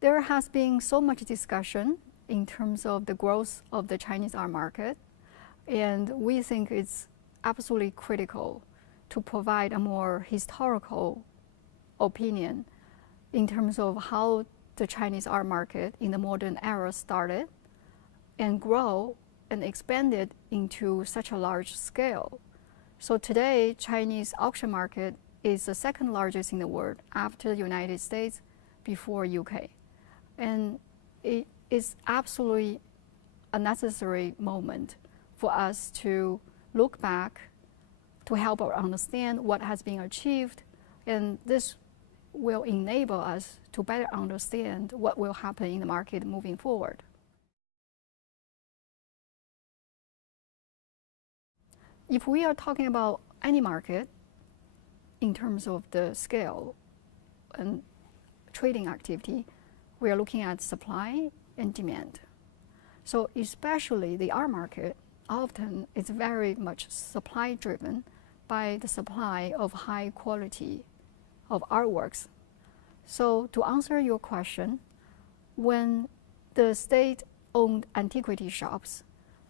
There has been so much discussion in terms of the growth of the Chinese art market, and we think it's absolutely critical to provide a more historical opinion in terms of how the Chinese art market in the modern era started and grow and expanded into such a large scale. So today, Chinese auction market is the second largest in the world after the United States, before UK. And it is absolutely a necessary moment for us to look back to help us understand what has been achieved, and this will enable us to better understand what will happen in the market moving forward. If we are talking about any market in terms of the scale and trading activity, we are looking at supply and demand. So especially the art market often is very much supply driven by the supply of high quality of artworks. So to answer your question, when the state-owned antiquity shops,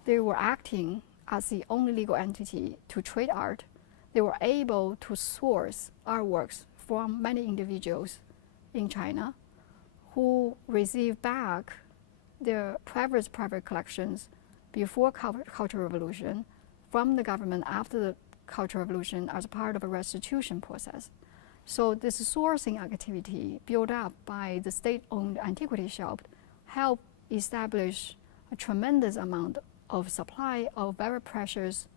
they were acting as the only legal entity to trade art, they were able to source artworks from many individuals in China who received back their private collections before Cultural Revolution from the government after the Cultural Revolution as part of a restitution process. So this sourcing activity built up by the state-owned antiquity shop helped establish a tremendous amount of supply of very precious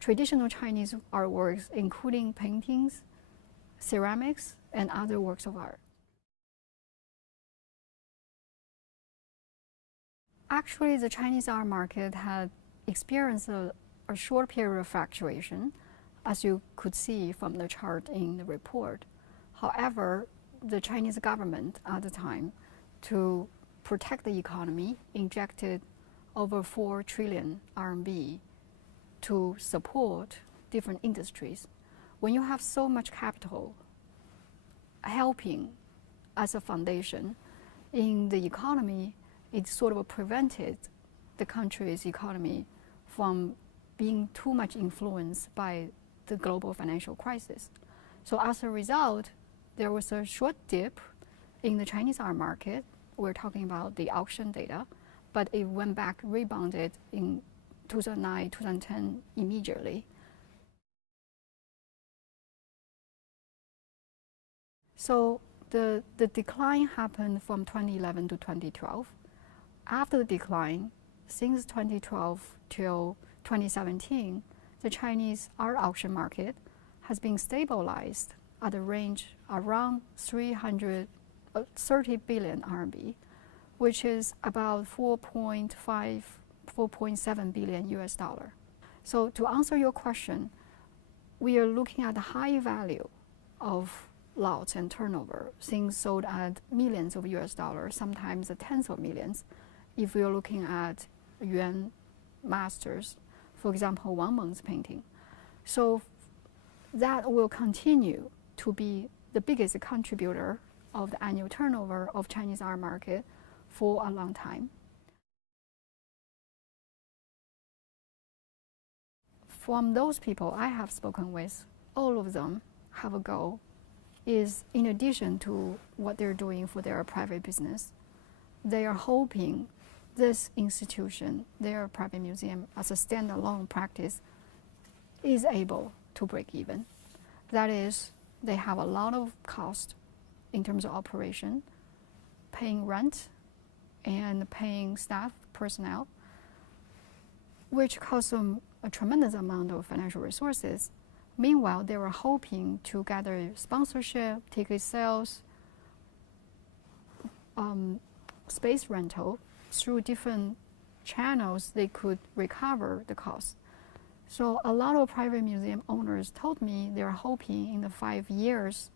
traditional Chinese artworks, including paintings, ceramics, and other works of art. Actually, the Chinese art market had experienced a short period of fluctuation, as you could see from the chart in the report. However, the Chinese government at the time, to protect the economy, injected over 4 trillion RMB to support different industries. When you have so much capital helping as a foundation in the economy, it sort of prevented the country's economy from being too much influenced by the global financial crisis. So as a result, there was a short dip in the Chinese art market. We're talking about the auction data, but it went back, rebounded in 2009, 2010 immediately. So the decline happened from 2011 to 2012. After the decline, since 2012 till 2017, the Chinese art auction market has been stabilized at a range around 330 billion RMB, which is about 4.7 billion US dollar. So to answer your question, we are looking at the high value of lots and turnover, things sold at millions of US dollars, sometimes tens of millions. If we are looking at yuan masters, for example, Wang Meng's painting. So that will continue to be the biggest contributor of the annual turnover of Chinese art market for a long time. From those people I have spoken with, all of them have a goal is, in addition to what they're doing for their private business, they are hoping this institution, their private museum, as a standalone practice, is able to break even. That is, they have a lot of cost in terms of operation, paying rent and paying staff, personnel, which costs them a tremendous amount of financial resources. Meanwhile, they were hoping to gather sponsorship, ticket sales, space rental. Through different channels, they could recover the cost. So a lot of private museum owners told me they're hoping in the 5 years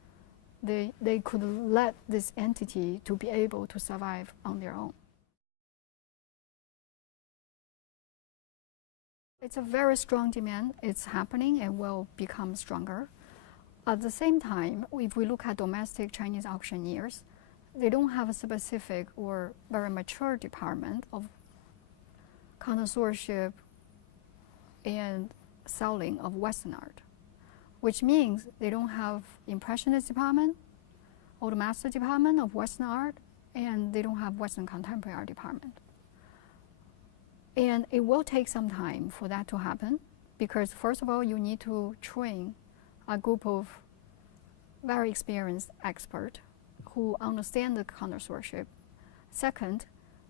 they could let this entity to be able to survive on their own. It's a very strong demand. It's happening and will become stronger. At the same time, if we look at domestic Chinese auctioneers, they don't have a specific or very mature department of connoisseurship and selling of Western art, which means they don't have Impressionist department or the master department of Western art, and they don't have Western contemporary art department. And it will take some time for that to happen, because first of all, you need to train a group of very experienced experts who understand the connoisseurship. Second,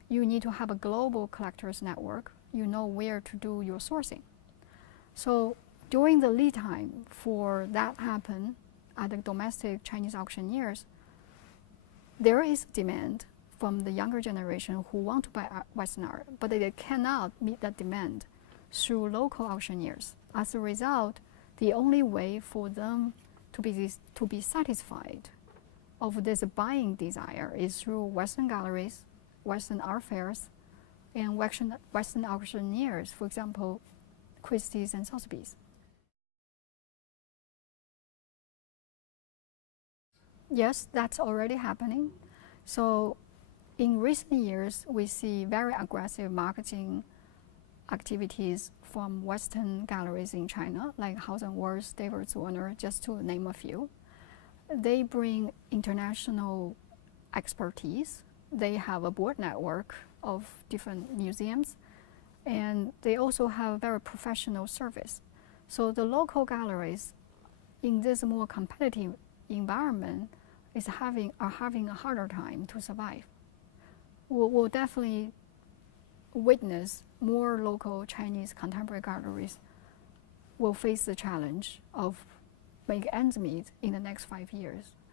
you need to have a global collectors network. You know where to do your sourcing. So during the lead time for that happen at the domestic Chinese auctioneers, there is demand from the younger generation who want to buy Western art, but they cannot meet that demand through local auctioneers. As a result, the only way for them to be satisfied of this buying desire is through Western galleries, Western art fairs, and Western auctioneers, for example, Christie's and Sotheby's. Yes, that's already happening. So in recent years, we see very aggressive marketing activities from Western galleries in China, like House & Wirth, David Warner, just to name a few. They bring international expertise. They have a board network of different museums, and they also have very professional service. So the local galleries in this more competitive environment are having a harder time to survive. We'll definitely witness more local Chinese contemporary galleries will face the challenge of make ends meet in the next 5 years.